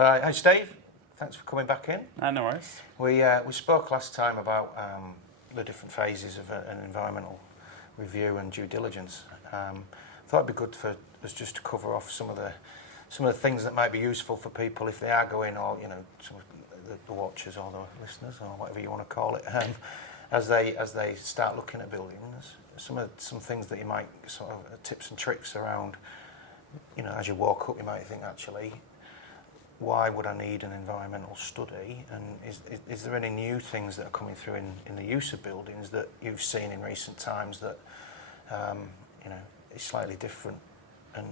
So, hey Steve, thanks for coming back in. No worries. We spoke last time about the different phases of an environmental review and due diligence. Thought it'd be good for us just to cover off some of the things that might be useful for people if they are going, or some of the watchers or the listeners or whatever you want to call it, as they start looking at buildings. Some things that you might sort of tips and tricks around. As you walk up, you might think, actually, why would I need an environmental study? And is there any new things that are coming through in the use of buildings that you've seen in recent times that is slightly different, and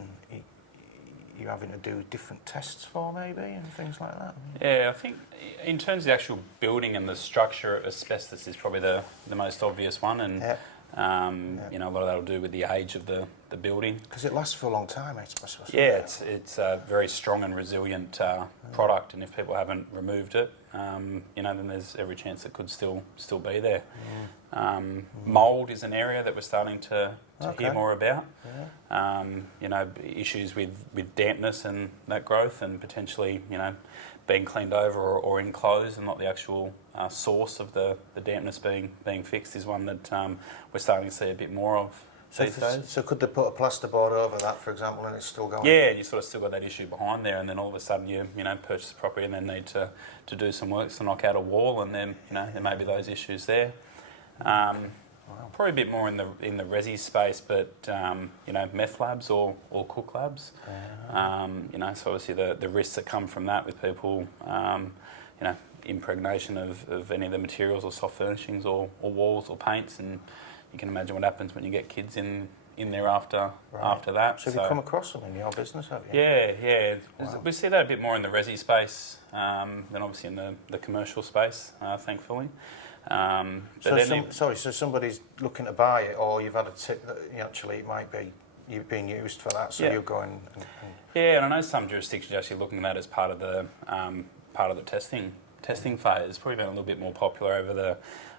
you're having to do different tests for, maybe, and things like that? Yeah, I think in terms of the actual building and the structure, asbestos is probably the most obvious one, and a lot of that will do with the age of the building. Because it lasts for a long time, asbestos. Yeah, it's a very strong and resilient product, and if people haven't removed it, then there's every chance it could still be there. Mould is an area that we're starting to hear more about. Issues with dampness and that growth, and potentially being cleaned over or enclosed, and not the actual source of the dampness being fixed, is one that we're starting to see a bit more of these days. So could they put a plasterboard over that, for example, and it's still going? Yeah, you sort of still got that issue behind there, and then all of a sudden you purchase the property and then need to do some work to knock out a wall, and then there may be those issues there. Probably a bit more in the resi space, but meth labs or cook labs. So obviously the risks that come from that with people, impregnation of any of the materials or soft furnishings or walls or paints, and you can imagine what happens when you get kids in there after that. So have you come across them in your business, have you? Yeah. Wow. We see that a bit more in the resi space than obviously in the commercial space, thankfully. So somebody's looking to buy it, or you've had a tip that actually it might be you've been used for that, so you're going. Yeah, and I know some jurisdictions are actually looking at that as part of the testing phase. Probably been a little bit more popular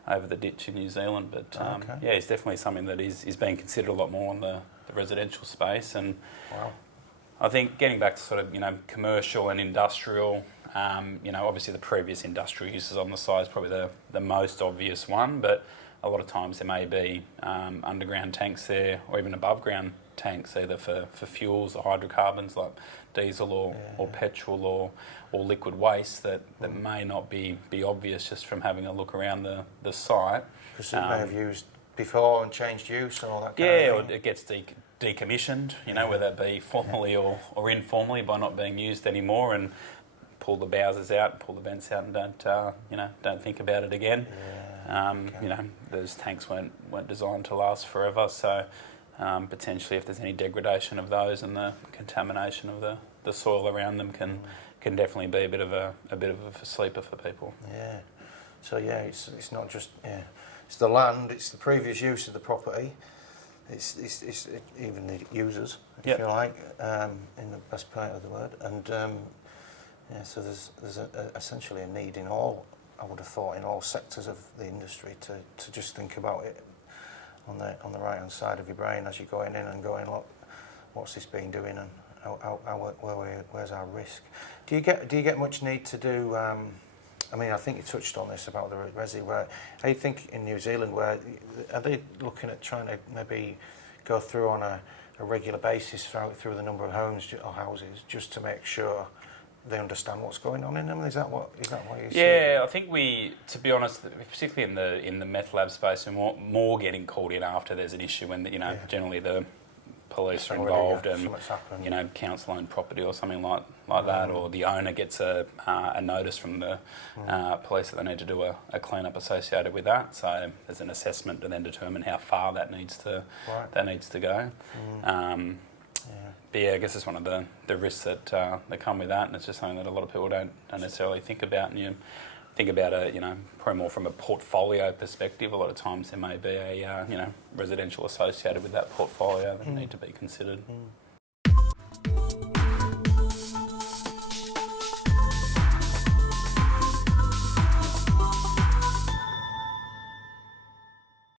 over the ditch in New Zealand, but it's definitely something that is being considered a lot more in the residential space. And I think getting back to sort of commercial and industrial. Obviously the previous industrial uses on the site is probably the most obvious one, but a lot of times there may be underground tanks there, or even above ground tanks, either for fuels or hydrocarbons like diesel or petrol or liquid waste that may not be obvious just from having a look around the site. Because it may have used before and changed use and all that kind of thing. Or it gets decommissioned, whether it be formally or informally by not being used anymore, and pull the bowsers out, pull the vents out, and don't think about it again. Those tanks weren't designed to last forever, so potentially if there's any degradation of those and the contamination of the soil around them can definitely be a bit of a sleeper for people. Yeah. So it's not just it's the land, it's the previous use of the property, it's even the users, if you like, in the best part of the word, and. So there's essentially a need in all, I would have thought, in all sectors of the industry to just think about it on the right hand side of your brain as you're going in and going, look, what's this been doing, and where's our risk? Do you get much need to do? I think you touched on this about the resi. Where I think in New Zealand, where are they looking at trying to maybe go through on a regular basis through the number of homes or houses just to make sure they understand what's going on in them? Is that what you see? Yeah, I think to be honest, particularly in the meth lab space, we're more getting called in after there's an issue when generally the police are involved and council owned property or something like that, or the owner gets a notice from the police that they need to do a clean up associated with that. So there's an assessment to then determine how far that needs to go. But I guess it's one of the risks that come with that, and it's just something that a lot of people don't necessarily think about. And you think about it, probably more from a portfolio perspective. A lot of times there may be a residential associated with that portfolio that need to be considered.